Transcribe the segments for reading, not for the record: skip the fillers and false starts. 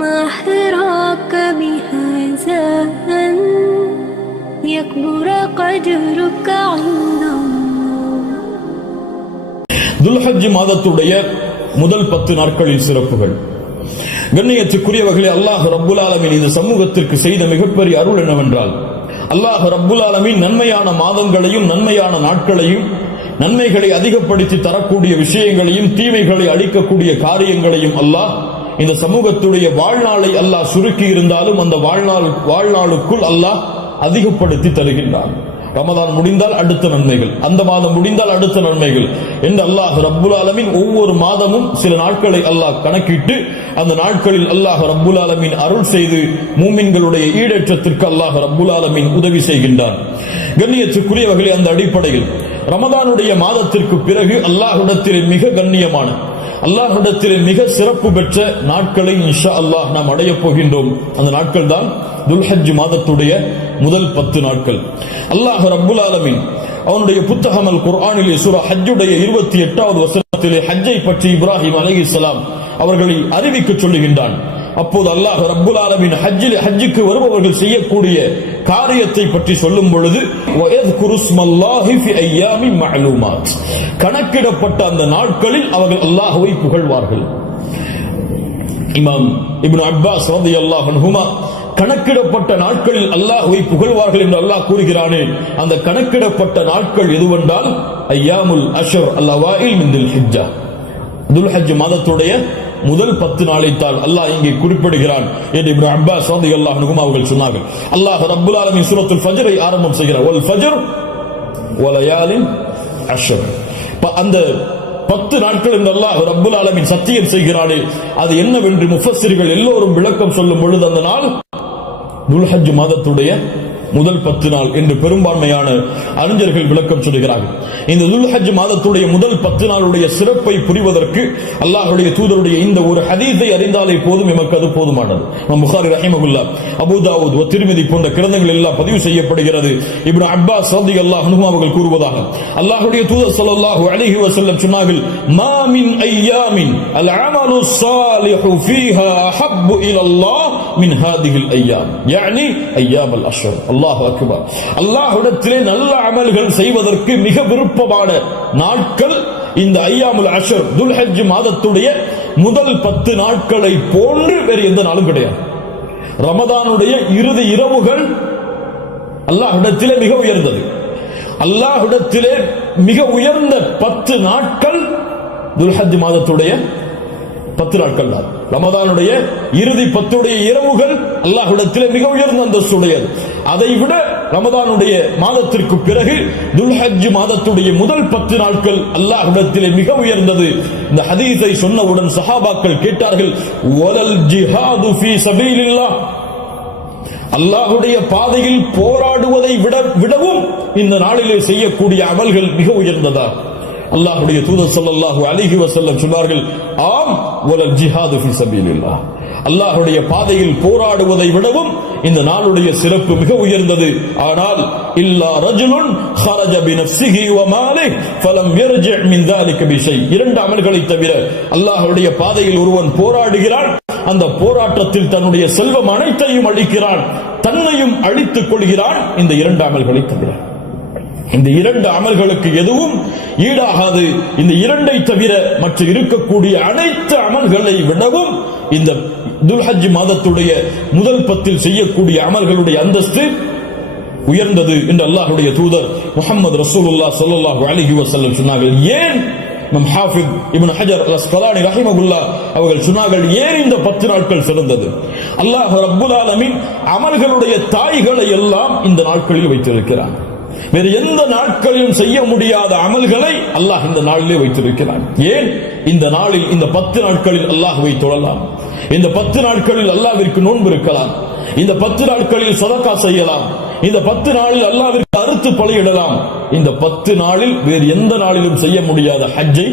ما حراك بهذا أن يكبر قدرك عند துல்ஹஜ் மாதத்துடைய முதல் 10 நாட்களின் சிறப்புகள். கண்ணியத்துக்குரியவர்களே, அல்லாஹ் ரப்புல் ஆலமீன் இந்த சமூகத்திற்கு செய்த மிகப்பெரிய அருள் என்னவென்றால், அல்லாஹ் ரப்புல் ஆலமீன் நன்மையான மாதங்களையும் நன்மையான நாட்களையும் நன்மைகளை அதிகப்படுத்தி தரக்கூடிய விஷயங்களையும் தீமைகளை அளிக்கக்கூடிய காரியங்களையும் அல்லாஹ் இந்த சமூகத்துடைய வாழ்நாளை அல்லாஹ் சுருக்கி இருந்தாலும் அந்த வாழ்நாளுக்குள் அல்லாஹ் அதிகப்படுத்தி தருகின்றான். ரமதான் முடிந்தால் அடுத்த நன்மைகள், அந்த மாதம் முடிந்தால் அடுத்த நன்மைகள் என்று அல்லாஹ் ரப்புல் ஆலமீன் ஒவ்வொரு மாதமும் சில நாட்களை அல்லாஹ் கணக்கிட்டு அந்த நாட்களில் அல்லாஹ் ரப்புல் ஆலமீன் அருள் செய்து மூமின்களுடைய ஈடேற்றத்திற்கு அல்லாஹ் ரப்புல் ஆலமீன் உதவி செய்கின்றார். கண்ணியத்துக்குரியவர்களே, அந்த அடிப்படையில் ரமதானுடைய மாதத்திற்கு பிறகு அல்லாஹ்விடத்திலே மிக கண்ணியமான, அல்லாஹ்விடத்திலே மிக சிறப்பு பெற்ற நாட்களை இன்ஷா அல்லாஹ் நாம் அடையப் போகின்றோம். அந்த நாட்கள் தான் துல்ஹஜ் மாதத்துடைய முதல் 10 நாட்கள். அல்லாஹ் ரப்புல் ஆலமீன் அவனுடைய புத்தகம் அல் குர்ஆனிலே சூரா ஹஜ்ஜுடைய 28வது வசனத்திலே ஹஜ்ஜை பற்றி இப்ராஹிம் அலைஹிஸ்ஸலாம் அவர்களை அறிவிக்க சொல்லுகின்றான். அப்போது அல்லாஹ் ரப்புல் ஆலமீன் ஹஜ்ஜுக்கு வருபவர்கள் செய்யக்கூடிய காரியத்தை பற்றி சொல்லும் பொழுது வயத்குருஸ்மல்லாஹி ஃபி அய்யாமின் மஅலூமாத், கணக்கிடப்பட்ட அந்த நாட்களில் அவர்கள் அல்லாஹ்வை புகழ்வார்கள். இமாம் இப்னு அப்பாஸ் ரலியல்லாஹு அன்ஹுமா கணக்கிடப்பட்ட நாட்களில் அல்லாஹ்வை புகழ்வார்கள் என்று அல்லாஹ் கூறுகிறானே, அந்த கணக்கிடப்பட்ட நாட்கள் எதுவென்றால் அய்யாமுல் அஷ்ர் அல்-அவாயில் மின் துல்ஹிஜ்ஜா, துல்ஹஜ் மாதத்துடைய முதல் 10 நாளைத்தான் அல்லாஹ் இங்கே குறிப்பிடுகிறான் என்று இப்னு அப்பாஸ் ரலியல்லாஹு அன்ஹுமா அவர்கள் சொன்னார்கள். அல்லாஹ் ரப்புல் ஆலமீன் சூரத்துல் ஃபஜ்ரை ஆரம்பம் செய்கிறார், வல் ஃபஜ்ர் வலயாலின் அஷ்ர். அந்த 10 நாட்கள் என்று அல்லாஹ் ரப்புல் ஆலமீன் சத்தியம் செய்கிறானே, அது என்னவென்று முஃபஸ்ஸிர்கள் எல்லோரும் விளக்கம் சொல்லும் பொழுது அந்த நாள் துல்ஹஜ் மாதத்துடைய முதல் 10 நாள் என்று பெரும்பான்மையான அறிஞர்கள் விளக்கம் சொல்கிறார்கள். இந்த துல்ஹஜ் மாதத்துடைய முதல் 10 நாளுடைய சிறப்பை புரிவதற்கு அல்லாஹ்வுடைய தூதருடைய இந்த ஒரு ஹதீஸை அறிந்தாலே போதும், எமக்கு அது போதுமானது. புகாரி ரஹிமஹுல்லாஹ், அபூ தாவூத், திர்மிதி போன்ற கிரந்தங்கள் எல்லாம் பதிவு செய்யப்படுகிறது. இப்னு அப்பாஸ் ரலியல்லாஹு அன்ஹு அவர்கள் கூறுவதாக, அல்லாஹ்வுடைய தூதர் ஸல்லல்லாஹு அலைஹி வஸல்லம் சொன்னார்கள், மா மின் அய்யாமின் அல் அமலு ஸாலிஹு ஃபீஹா அஹப்பு இலல்லாஹ் மின் ஹாதிஹில் அய்யாம், யானி அய்யாம் அல் அஷ்ர். அல்லாஹு அக்பர். அல்லாஹ்விடத்திலே நல்ல அமல்கள் செய்வதற்கு மிக விருப்பமான நாட்கள் இந்த அய்யாமுல் அஷ்ர், துல்ஹஜ் மாதத்துடைய முதல் 10 நாட்களை போன்று வேறு எந்த நாளும் கிடையாது. ரமதானுடைய இறுதி இரவுகள் அல்லாஹ்விடத்திலே மிக உயர்ந்தது. அல்லாஹ்விடத்திலே மிக உயர்ந்த 10 நாட்கள் துல்ஹஜ் மாதத்துடைய 10 நாட்கள் தான். ரமதானுடைய இறுதி 10 இரவுகள் அல்லாஹ்விடத்திலே மிக உயர்ந்த அந்தஸ்துடையது. அதைவிட ரமதானுடைய மாதத்திற்கு பிறகு துல்ஹஜ் மாதத்துடைய முதல் 10 நாட்கள் அல்லாஹ்விடத்திலே மிக உயர்ந்தது. இந்த ஹதீஸை சொன்னவுடன் சஹாபாக்கள் கேட்டார்கள், வலல் ஜிஹாது ஃபீ சபீலில்லாஹ், அல்லாஹ்வுடைய பாதையில் போராடுவதை விடவும் இந்த நாளிலே செய்யக்கூடிய அமல்கள் மிக உயர்ந்ததா? அல்லாஹ்வுடைய தூதர் ஸல்லல்லாஹு அலைஹி வஸல்லம் சொன்னார்கள், ஆம், வலல் ஜிஹாது ஃபீ சபீலில்லாஹ், அல்லாஹ்வுடைய பாதையில் போராடுவதை விடவும் இந்த நாளுடைய சிறப்பு மிக உயர்ந்தது. ஆனால் இல்லா ரஜுலுன் خرج بنفسه وماله فلم يرجع من ذلك بشيء, 2 அமல்களை தவிர அல்லாஹ்வுடைய பாதையில் ஒருவன் போராடுகிறான், அந்த போராட்டத்தில் தன்னுடைய செல்வம் அனைத்தையும் அளிக்கிறான், தன்னையும் அழித்துக் கொள்கிறான், இந்த 2 அமல்களை தவிர. இந்த 2 அமல்களுக்கு எதுவும் ஈடாகாது. இந்த 2ஐ தவிர மற்ற இருக்கக்கூடிய அனைத்து அமல்களை விடவும் இந்த துல்ஹஜ் மாதத்துடைய முதல் 10 செய்யக்கூடிய அமல்களுடைய அந்தஸ்து உயர்ந்தது என்று அல்லாஹ்வுடைய தூதர் முஹம்மது ரசூலுல்லாஹ் ஸல்லல்லாஹு அலைஹி வஸல்லம் சொன்னார்கள். ஏன் நம் ஹாஃபிஸ் இப்னு ஹஜர் அல் அஸ்கலானி ரஹிமஹுல்லாஹ் அவர்கள் சொன்னார்கள், ஏன் இந்த 10 நாட்கள் சிறந்தது? அல்லாஹ் ரப்புல் ஆலமீன் அமல்களுடைய தாய்களை எல்லாம் இந்த நாட்களில் வைத்திருக்கிறான். வேறு எந்த நாட்களிலும் செய்ய முடியாத அமல்களை அல்லாஹ் இந்த நாளிலே வைத்திருக்கிறான். ஏன்? இந்த நாளில், இந்த 10 நாட்களில் அல்லாஹ்வை தொழலாம், இந்த 10 நாட்களில் அல்லாஹ்விற்கு நோன்பு இருக்கலாம், இந்த 10 நாட்களில் சதகா செய்யலாம், இந்த 10 நாளில் அல்லாஹ்விற்கு அறுத்து பலியிடலாம், இந்த 10 நாளில் வேறு எந்த நாளிலும் செய்ய முடியாத ஹஜ்ஜை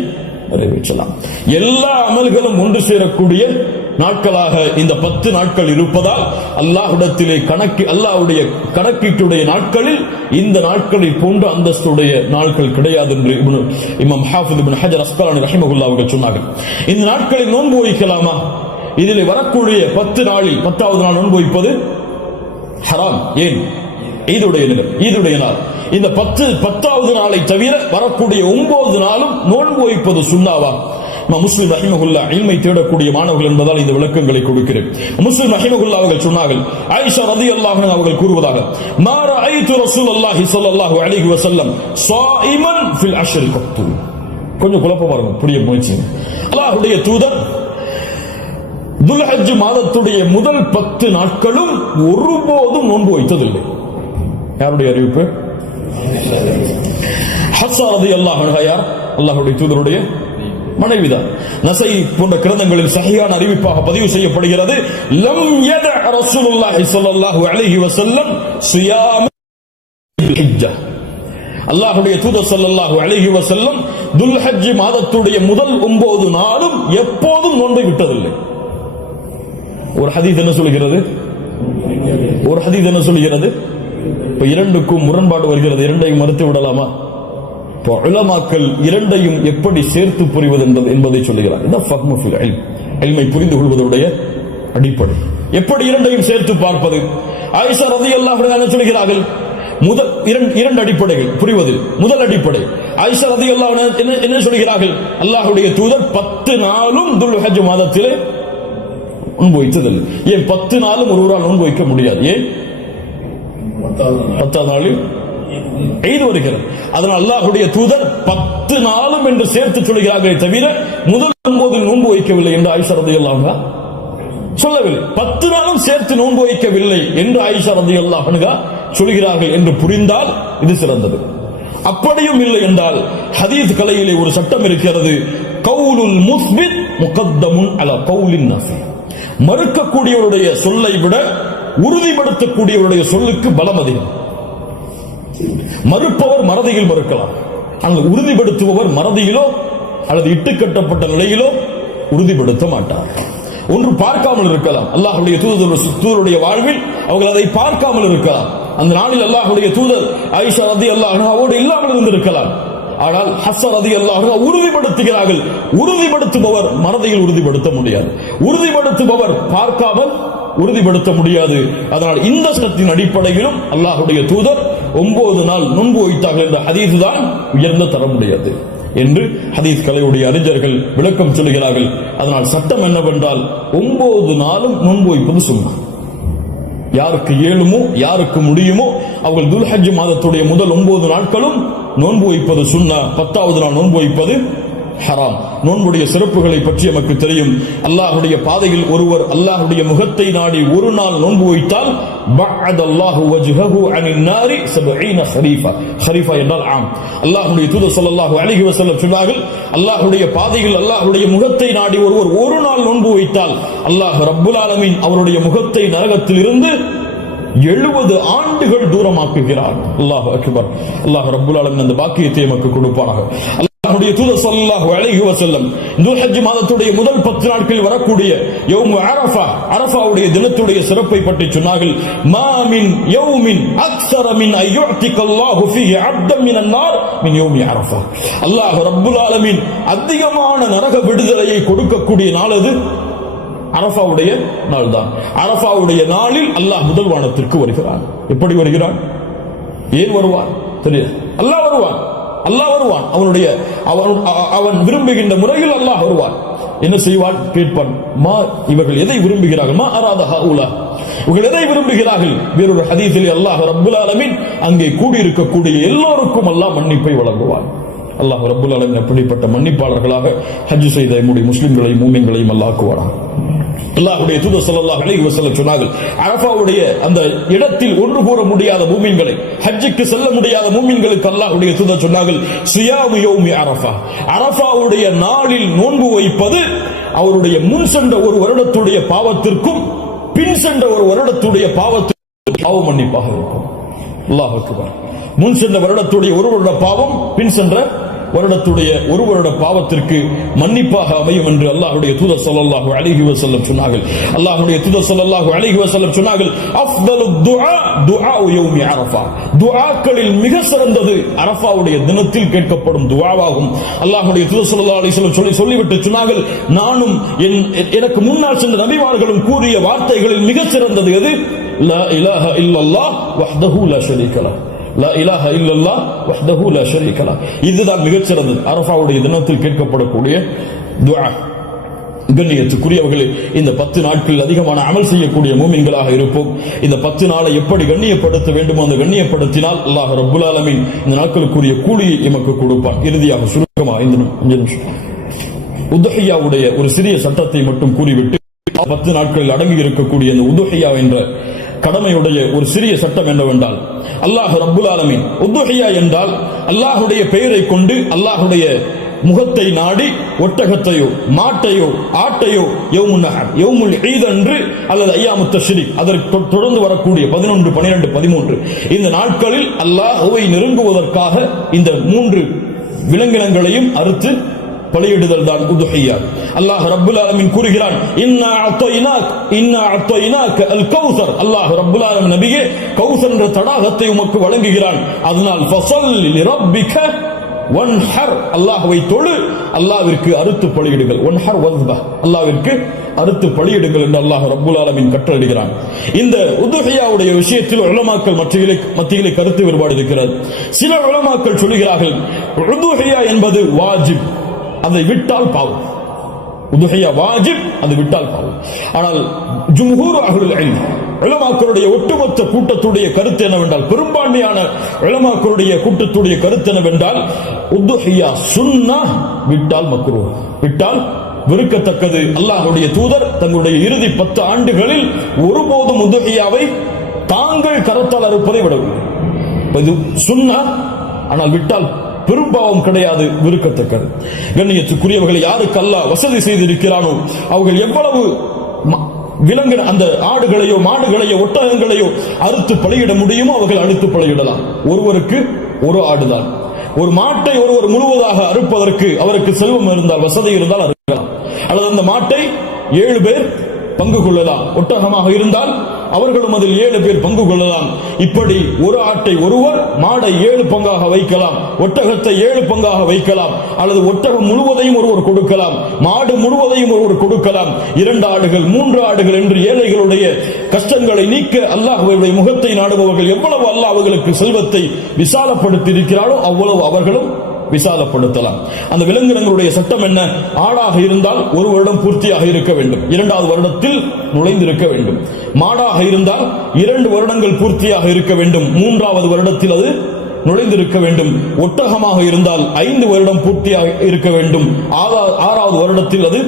நிறைவேற்றலாம். எல்லா அமல்களும் ஒன்று சேரக்கூடிய நாட்களாக இந்த 10 நாட்கள் இருப்பதால் அல்லாஹ்விடத்திலே அல்லாஹ்வுடைய கணக்கீட்டுடைய நாட்களில் இந்த நாட்களை போன்ற அந்தஸ்துடைய நாட்கள் கிடையாது என்று இமாம் ஹாஃபிஸ் இப்னு ஹஜர் அஸ்கலானி ரஹிமஹுல்லாஹ் அவர்கள் சொன்னார்கள். இந்த நாட்களில் நோன்பு வைக்கலாமா? இதில் வரக்கூடிய 10 நாளில் 10வது நாள் நோன்பு வைப்பது ஹராம். ஏன்? ஈதுடைய நாள். இந்த 10வது நாளை தவிர வரக்கூடிய 9 நாளும் நோன்பு வைப்பது சுன்னாவா? முஸ்லிம் ரஹிமஹுல்லாஹ் இல்மை தேடக்கூடிய மாணவர்கள் என்பதால் இந்த விளக்கங்களை கொடுக்கிறேன். முஸ்லிம் ரஹிமஹுல்லாஹ் அவர்கள் சொன்னார்கள், ஆயிஷா ரலியல்லாஹு அன்ஹா அவர்கள் கூறுவதாக, மா ரஅய்து ரசூலுல்லாஹி ஸல்லல்லாஹு அலைஹி வஸல்லம் ஸாயிமன் ஃபில் அஷ்ரி கத்து. கொஞ்சம் குழப்பமா இருக்கும், புரிய முயற்சி. அல்லாஹ்வுடைய தூதர் துல்ஹஜ் மாதத்துடைய முதல் 10 நாட்களும் ஒருபோதும் நோன்பு வைத்ததில்லை. யாருடைய அறிவிப்பு? ஹஃப்ஸா ரலியல்லாஹு அன்ஹா யார்? அல்லாஹ்வுடைய தூதருடைய மனைவிதான். நஸை போன்ற கிரந்தங்களில் சஹீஹான அறிவிப்பாக பதிவு செய்யப்படுகிறது, லம் யத ரசூலுல்லாஹி ஸல்லல்லாஹு அலைஹி வஸல்லம் ஸியாம் ஹிஜ்ஜா. அல்லாஹ்வுடைய தூதர் ஸல்லல்லாஹு அலைஹி வஸல்லம் துல்ஹஜ் மாதத்துடைய முதல் 9 நாளும் எப்போதும் நோன்பை விட்டதில்லை. ஒரு ஹதீஸ் என்ன சொல்கிறது? இப்ப இரண்டுக்கும் முரண்பாடு வருகிறது. இரண்டையும் மறுத்து விடலாமா? உலமாக்கள் இரண்டையும் எப்படி சேர்த்து புரிவது என்பதை சொல்லுகிறார். இல்மை புரிந்து கொள்வதுடைய அடிப்படை. எப்படி இரண்டையும் சேர்த்து பார்ப்பது? ஆயிஷா ரலியல்லாஹு அன்ஹா சொல்கிறார்கள், முதல் இரண்டு அடிப்படைகள் புரிவது. முதல் அடிப்படை, ஆயிஷா ரலியல்லாஹு அன்ஹா என்ன சொல்கிறார்கள்? அல்லாஹ்வுடைய தூதர் 10 நாளும் துல்ஹஜ் மாதத்திலே நோன்பு வைத்ததில்லை. ஏன் 10 நாளும் ஒருவரால் நோன்பு வைக்க முடியாது? ஏன்? 10வது நாளில் ஈத் வருகிறது. அதனால் அல்லாஹ்வுடைய தூதர் 10 நாளும் என்று சேர்த்து சொல்கிறார்களே தவிர முதல் 9 நோன்பு வைக்கவில்லை என்று ஆயிஷா ரலியல்லாஹு அன்ஹா சொல்லவில்லை. 10 நாளும் சேர்த்து நோன்பு வைக்கவில்லை என்று ஆயிஷா ரலியல்லாஹு அன்ஹா சொல்கிறார்கள் என்று புரிந்தால் இது சிறந்தது. அப்படியும் இல்லை என்றால் ஹதீஸ் கலையிலே ஒரு சட்டம் இருக்கிறது, கவுலுல் முஸ்பித் முகத்தமுன் அலா கவுலின் நஃபி. மறுக்கக்கூடியவருடைய சொல்லை விட உறுதிப்படுத்தக்கூடியவருடைய சொல்லுக்கு பலம் அதிகம். மறுப்பவர் மறதியில் மறுக்கலாம், ஆனால் உறுதிப்படுத்துபவர் மறதியிலோ அல்லது இட்டுக்கட்டப்பட்ட நிலையிலோ உறுதிப்படுத்த மாட்டார். ஒன்று பார்க்காமல் இருக்கலாம். அல்லாஹ்வுடைய தூதருடைய வாழ்வில் அவர்கள் அதை பார்க்காமல் இருக்கலாம். அந்த நாளில் அல்லாஹ்வுடைய தூதர் ஆயிஷா ரலியல்லாஹு அன்ஹாவோடு இல்லாமல் இருந்திருக்கலாம். ஆனால் ஹஃப்ஸா ரலியல்லாஹு அன்ஹா உறுதிப்படுத்துகிறார்கள். உறுதிப்படுத்துபவர் மறதியில் உறுதிப்படுத்த முடியாது, உறுதிப்படுத்துபவர் பார்க்காமல் உறுதிப்படுத்த முடியாது. அதனால் இந்த சட்டத்தின் அடிப்படையிலும் அல்லாஹ்வுடைய தூதர் 9 நாள் நோன்பு வைத்தார்கள் என்ற ஹதீஸ் தான் உயர்ந்த தரமுடையது என்று ஹதீஸ் கலையுடைய அறிஞர்கள் விளக்கம் சொல்கிறார்கள். அதனால் சட்டம் என்னவென்றால் 9 நாளும் நோன்பு வைப்பது சுன்னா. யாருக்கு இயலுமோ யாருக்கு முடியுமோ அவர்கள் துல்ஹஜ் மாதத்துடைய முதல் 9 நாட்களும் நோன்பு வைப்பது சுன்னா. 10வது நாள் நோன்பு வைப்பது ஹராம். நோன்புடைய சிறப்புகளை பற்றி நமக்கு தெரியும். அல்லாஹ்வுடைய பாதையில் ஒருவர் அல்லாஹ்வுடைய முகத்தை நாடி ஒரு நாள் நோன்பு வைத்தால் பஅதல்லாஹு வஜ்ஹஹு அனின் நாரி 70 ஹரீஃபா. ஹரீஃபா என்றால் ஆம். அல்லாஹ்வுடைய தூதர் ஸல்லல்லாஹு அலைஹி வஸல்லம் சொன்னார்கள், அல்லாஹ்வுடைய பாதையில் அல்லாஹ்வுடைய முகத்தை நாடி ஒருவர் ஒரு நாள் நோன்பு வைத்தால் அல்லாஹ் ரப்புல் ஆலமீன் அவருடைய முகத்தை நரகத்தில் இருந்து 70 ஆண்டுகள் தூரமாக்குகிறார். அல்லாஹ் அக்பர். அல்லாஹ் ரப்புல் ஆலமீன் அந்த பாக்கியத்தை நமக்கு கொடுப்பானாக. அல்லாஹ்வுடைய தூதர் ஸல்லல்லாஹு அலைஹி வஸல்லம் துல்ஹஜ் மாதத்துடைய முதல் 10 நாட்களில் வரக்கூடிய யௌம் அரஃபா, அரஃபாவுடைய தினத்துடைய சிறப்பை பற்றி சொன்னார்கள். மா மின் யௌமின் அக்ஸர மின் அய்யுஅதிகல்லாஹு ஃபீஹி அப்தன் மினன் நார் மின் யௌமி அரஃபா. அல்லாஹ் ரப்புல் ஆலமீன் அதிகமான நரக விடுதலையை கொடுக்கக்கூடிய நாள் அது அரஃபாவுடைய நாள் தான். அரஃபாவுடைய நாளில் அல்லாஹ் முதல் வானத்திற்கு வருகிறான். எப்படி வருகிறான்? ஏன் வருவான் தெரியாது. அல்லாஹ் வருவான். அவனுடைய அவன் விரும்புகின்ற முறையில் அல்லாஹ் வருவான். என்ன செய்வான்? கேட்பான், மா இவர்கள் எதை விரும்புகிறார்கள்? மா அராத ஹவுலா, இவர்கள் எதை விரும்புகிறார்கள்? வேறொரு ஹதீஸில் அல்லாஹ் ரப்புல் ஆலமீன் அங்கே கூடியிருக்கக்கூடிய எல்லோருக்கும் அல்லாஹ் மன்னிப்பை வழங்குவான். அல்லாஹ் ரப்புல் ஆலமீன் அப்படிப்பட்ட மன்னிப்பாளர்களாக ஹஜ் செய்த நம்முடைய முஸ்லிம்களையும் மூமின்களையும் அல்லாஹ் ஆக்குவானாக. அல்லாஹ்வுடைய தூதர் ஸல்லல்லாஹு அலைஹி வஸல்லம் சொன்னார்கள், அரஃபாவுடைய அந்த இடத்தில் ஒன்று கூற முடியாத மூமின்களை, ஹஜ்ஜுக்கு செல்ல முடியாத மூமின்களுக்கு அல்லாஹ்வுடைய தூதர் சொன்னார்கள், ஸியாமு யௌமி அரஃபா. அரஃபாவுடைய நாளில் நோன்பு வைப்பது அவருடைய முன் சென்ற ஒரு வருடத்துடைய பாவத்திற்கும் பின் சென்ற ஒரு வருடத்துடைய பாவத்திற்கும் பாவ மன்னிப்பாக இருக்கும். அல்லாஹ் அக்பர். முன் சென்ற வருடத்துடைய ஒரு வருட பாவம், பின் சென்ற வருடத்துடைய ஒரு வருட பாவத்திற்கு மன்னிப்பாக அமையும் என்று அல்லாஹ்வுடைய தூதர் ஸல்லல்லாஹு அலைஹி வஸல்லம் சொன்னார்கள். அல்லாஹ்வுடைய தூதர் ஸல்லல்லாஹு அலைஹி வஸல்லம் சொன்னார்கள், அஃதலுத் துஆ துஆஉ யௌமி அரஃபா. துஆக்களில் மிக சிறந்தது அரஃபாவுடைய தினத்தில் கேட்கப்படும் துஆவாகும். அல்லாஹ்வுடைய தூதர் ஸல்லல்லாஹு அலைஹி வஸல்லம் சொல்லிவிட்டு சொன்னார்கள், நானும் எனக்கு முன்னால் சென்ற நபிமார்களும் கூறிய வார்த்தைகளில் மிக சிறந்தது எது? லா இலாஹ இல்லல்லாஹ் வஹ்தஹு லா ஷரீக லஹ். லா இலாஹ இல்லல்லாஹ் வஹ்தஹு லா ஷரீக லஹ். இதுதான் மிகச் சிறந்தது அரஃபாவுடைய தினத்தில் கேட்கப்படக்கூடிய துஆ. கண்ணியத்துக்குரியவர்களே, இந்த 10 நாட்களில் அதிகமான அமல் செய்யக்கூடிய மூமின்களாக இருப்போம். இந்த 10 நாளை எப்படி கண்ணியப்படுத்த வேண்டுமோ அந்த கண்ணியப்படுத்தினால் அல்லாஹ் ரப்புல் ஆலமீன் இந்த நாட்களுக்குரிய கூலியை எமக்கு கொடுப்பான். இறுதியாக சுருக்கமாக 5 நிமிஷம் உதுஹியாவுடைய ஒரு சிறிய சட்டத்தை மட்டும் கூறிவிட்டு 10 நாட்களில் அடங்கி இருக்கக்கூடிய இந்த உதுஹியா என்ற கடமையுடைய ஒரு சிறிய சட்டம் என்னவென்றால், அல்லாஹ் ரப்புல் ஆலமீன் உதுஹியா என்றால் அல்லாஹுடைய பெயரை கொண்டு அல்லாஹுடைய முகத்தை நாடி ஒட்டகத்தையோ மாட்டையோ ஆட்டையோ யௌமுல் ஈத் அன்று அல்லது அய்யாமுத் தஷ்ரீக் அதற்கு தொடர்ந்து வரக்கூடிய 11, 12, 13 இந்த நாட்களில் அல்லாஹ்வை நெருங்குவதற்காக இந்த 3 விலங்கினங்களையும் அறுத்து பலியிடுதல் தான் உதுஹியா. அல்லாஹ் ரப்புல் ஆலமீன் கூறுகிறான், இன்னா அத்தைனாக அல் கௌசர். அல்லாஹ் ரப்புல் ஆலமீன் நபியே கௌசர் என்ற தடாகத்தை உமக்கு வழங்குகிறான். அதனால் ஃபஸல்லி லிரப்பிக வன்ஹர், அல்லாஹ்வை தொழு, அல்லாஹ்விற்கு அறுத்து பலியிடுங்கள். வன்ஹர் வஸ்பஹ், அல்லாஹ்விற்கு அறுத்து பலியிடுங்கள் என்று அல்லாஹ் ரப்புல் ஆலமீன் கட்டளையிடுகிறான். இந்த உதுஹியாவுடைய விஷயத்தில் உலமாக்கள் மத்தியிலே கருத்து வேறுபாடு இருக்கிறது. சில உலமாக்கள் சொல்கிறார்கள், உதுஹியா என்பது வாஜிப், அதை விட்டால் பாவம். உதுஹியா வாஜிப், அது விட்டால் பாவம். ஆனால் ஜும்ஹூர் அஹ்லுல் இல்ம் உலமாக்களுடைய ஒட்டுமொத்த கூட்டத்துடைய கருத்து என்னவென்றால், பெரும்பான்மையான உலமாக்களுடைய கூட்டத்துடைய கருத்து என்னவென்றால், உதுஹியா சுன்னஹ், விட்டால் மக்ரூஹ், விட்டால் வெறுக்கத்தக்கது. அல்லாஹ்வுடைய தூதர் தங்களுடைய இறுதி 10 ஆண்டுகளில் ஒருபோதும் உதுஹியாவை தாங்கள் கரத்தால் அறுப்பதை விடவில்லை. இது சுன்னஹ், ஆனால் விட்டால் பெரும்பாவம் கிடையாது, விருக்கத்தக்கது. கண்ணியத்துக்குரியவர்களை யாருக்கு அல்லாஹ் வசதி செய்திருக்கிறானோ அவர்கள் எவ்வளவு விலங்கின அந்த ஆடுகளையோ மாடுகளையோ ஒட்டகங்களையோ அறுத்து பலியிட முடியுமோ அவர்கள் அறுத்து பலியிடலாம். ஒருவருக்கு ஒரு ஆடுதான். ஒரு மாட்டை ஒருவர் முழுவதாக அறுப்பதற்கு அவருக்கு செல்வம் இருந்தால், வசதி இருந்தால் அறுக்கலாம். அல்லது அந்த மாட்டை 7 பேர் பங்கு கொள்ளலாம். ஒட்டகமாக இருந்தால் அவர்களும் அதில் 7 பேர் பங்கு கொள்ளலாம். இப்படி ஒரு ஆட்டை ஒருவர், மாடை 7 பங்காக வைக்கலாம், ஒட்டகத்தை 7 பங்காக வைக்கலாம். அல்லது ஒட்டகம் முழுவதையும் ஒருவர் கொடுக்கலாம், மாடு முழுவதையும் ஒருவர் கொடுக்கலாம். 2 ஆடுகள் 3 ஆடுகள் என்று ஏழைகளுடைய கஷ்டங்களை நீக்க அல்லாஹ்வுடைய முகத்தை நாடுபவர்கள் எவ்வளவு அல்லாஹ் அவர்களுக்கு செல்வத்தை விசாலப்படுத்தி இருக்கிறாரோ அவ்வளவு அவர்களும் விசாலப்படுத்தலாம். அந்த விலங்கினங்களுடைய சட்டம் என்ன? ஆடாக இருந்தால் 1 வருடம் பூர்த்தியாக இருக்க வேண்டும், 2வது வருடத்தில் நுழைந்திருக்க வேண்டும். மாடாக இருந்தால் 2 வருடங்கள் பூர்த்தியாக இருக்க வேண்டும், 3வது வருடத்தில் அது நுழைந்திருக்க வேண்டும். ஒட்டகமாக இருந்தால் 5 வருடம் பூர்த்தியாக இருக்க வேண்டும், 6வது வருடத்தில் அது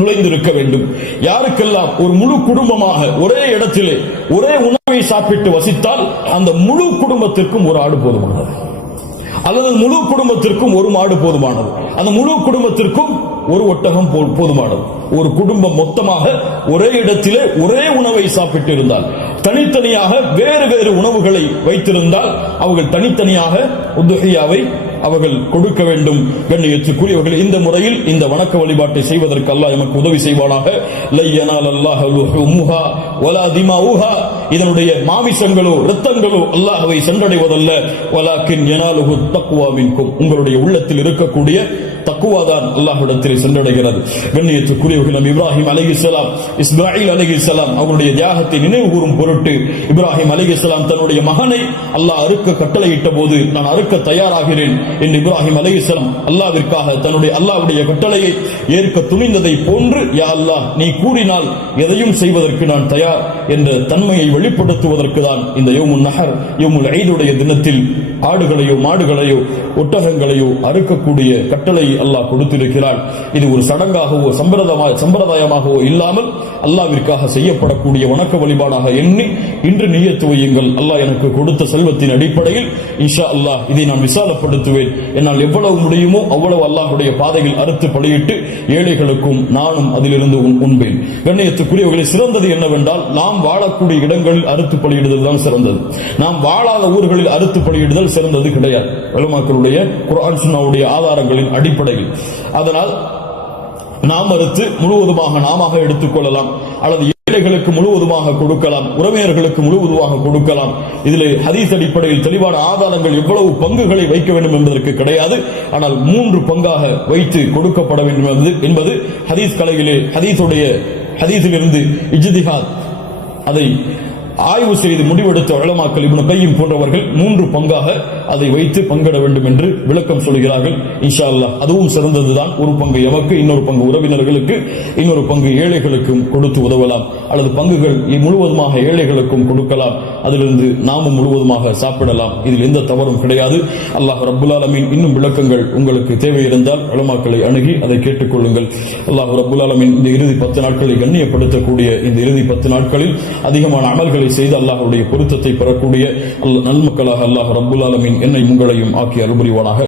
நுழைந்திருக்க வேண்டும். யாருக்கெல்லாம் ஒரு முழு குடும்பமாக ஒரே இடத்திலே ஒரே உணவை சாப்பிட்டு வசித்தால் அந்த முழு குடும்பத்திற்கும் ஒரு ஆடு போதுமானது, அல்லது முழு குடும்பத்திற்கும் ஒரு மாடு போதுமானது, அந்த முழு குடும்பத்திற்கும் ஒரு ஒட்டகம் போதுமானது. ஒரு குடும்பம் மொத்தமாக ஒரே இடத்திலே ஒரே உணவை சாப்பிட்டு இருந்தால், தனித்தனியாக வேறு வேறு உணவுகளை வைத்திருந்தால் அவர்கள் தனித்தனியாக உதுஹியாவை அவர்கள் கொடுக்க வேண்டும். கண்ணியத்துக்குரியவர்கள், இந்த முறையில் இந்த வணக்க வழிபாட்டை செய்வதற்கு அல்லாஹ் எமக்கு உதவி செய்வானாக. லை யனாலல்லாஹு லுஹுமுஹா வலா திமாஉஹா, இதனுடைய மாமிசங்களோ இரத்தங்களோ அல்லாஹ்வை சென்றடைவதல்ல. வலாக்கின் யனாலுஹு தக்வா மின்கும், உங்களுடைய உள்ளத்தில் இருக்கக்கூடிய தக்குவாதான் அல்லாஹ்விடத்தில் சென்றடைகிறது. கண்ணியத்துக்குரியவர்கள், நபி இப்ராஹிம் அலைஹிஸ்ஸலாம், இஸ்மாயில் அலைஹிஸ்ஸலாம் அவருடைய தியாகத்தை நினைவு கூறும் பொருட்டு இப்ராஹிம் அலைஹிஸ்ஸலாம் தன்னுடைய மகனை அல்லாஹ் அறுக்க கட்டளையிட்ட போது, நான் அறுக்க தயாராகிறேன் என்று இப்ராஹிம் அலைஹிஸ்ஸலாம் அல்லாஹ்விற்காக தன்னுடைய அல்லாஹ்வுடைய கட்டளையை ஏற்க துணிந்ததை போன்று, யா அல்லாஹ் நீ கூறினால் எதையும் செய்வதற்கு நான் தயார் என்ற தன்மையை வெளிப்படுத்துவதற்கு தான் இந்த யௌமுன் நஹர், யௌமுல் ஈதுடைய தினத்தில் ஆடுகளையோ மாடுகளையோ ஒட்டகங்களையோ அறுக்கக்கூடிய கட்டளை அல்லாஹ் கொடுத்திருக்கிறான். இது ஒரு சடங்காகவோ சம்பிரதாயமாகவோ இல்லாமல் அல்லாஹ்விற்காக செய்யப்படக்கூடிய வணக்க வழிபாடாக எண்ணி இன்று நியத்து வையுங்கள். அல்லாஹ் எனக்கு கொடுத்த செல்வத்தின் அடிப்படையில் இன்ஷா அல்லாஹ் இதை நான் விசாலப்படுத்துவேன். என்னால் எவ்வளவு முடியுமோ அவ்வளவு அல்லாஹ்வுடைய பாதையில் அறுத்து பலியிட்டு ஏழைகளுக்கும் நானும் அதிலிருந்து உண்பேன். கண்ணியத்துக்குரியவர்களை, சிறந்தது என்னவென்றால் நாம் வாழக்கூடிய இடங்களில் அறுத்து பலியிடுதல் தான் சிறந்தது. நாம் வாழாத ஊர்களில் அறுத்து பலியிடுதல் சிறந்தது கிடையாது, உலமாக்களுடைய குர்ஆன் சுன்னாவுடைய ஆதாரங்களின் அடிப்படையில். அதனால் நாம் அறுத்து முழுவதுமாக நாம எடுத்துக்கொள்ளலாம், அல்லது ஏழைகளுக்கு முழுவதுமாக கொடுக்கலாம், உறவினர்களுக்கு முழுவதுமாக கொடுக்கலாம். இதில் ஹதீஸ் அடிப்படையில் தெளிவான ஆதாரங்கள் எவ்வளவு பங்குகளை வைக்க வேண்டும் என்பதற்கு கிடையாது. ஆனால் 3 பங்காக வைத்து கொடுக்கப்பட வேண்டும் என்பது ஹதீஸ் கலையிலே ஹதீஸிலிருந்து இஜ்திஹாத் அதை ஆய்வு செய்து முடிவெடுத்த உலமாக்கள் இப்னு கய்யிம் போன்றவர்கள் 3 பங்காக அதை வைத்து பங்கிட வேண்டும் என்று விளக்கம் சொல்கிறார்கள். இன்ஷா அல்லாஹ் அதுவும் சிறந்ததுதான். ஒரு பங்கு எமக்கு, இன்னொரு பங்கு உறவினர்களுக்கு, இன்னொரு பங்கு ஏழைகளுக்கும் கொடுத்து உதவலாம், அல்லது பங்குகள் முழுவதுமாக ஏழைகளுக்கும் கொடுக்கலாம், அதிலிருந்து நாமும் முழுவதுமாக சாப்பிடலாம். இதில் எந்த தவறும் கிடையாது. அல்லாஹ் ரப்புல் ஆலமீன் இன்னும் விளக்கங்கள் உங்களுக்கு தேவை இருந்தால் உலமாக்களை அணுகி அதை கேட்டுக்கொள்ளுங்கள். அல்லாஹ் ரப்புல் ஆலமீன் இந்த இறுதி 10 நாட்களை கண்ணியப்படுத்தக்கூடிய இந்த இறுதி 10 நாட்களில் அதிகமான அமல்களை செய்து அல்லாஹ்வுடைய பொருத்தத்தை பெறக்கூடிய நன்மக்களாக அல்லாஹ் ரப்புல் ஆலமீன் என்னை உங்களையும் ஆக்கி அருள்புரிவானாக.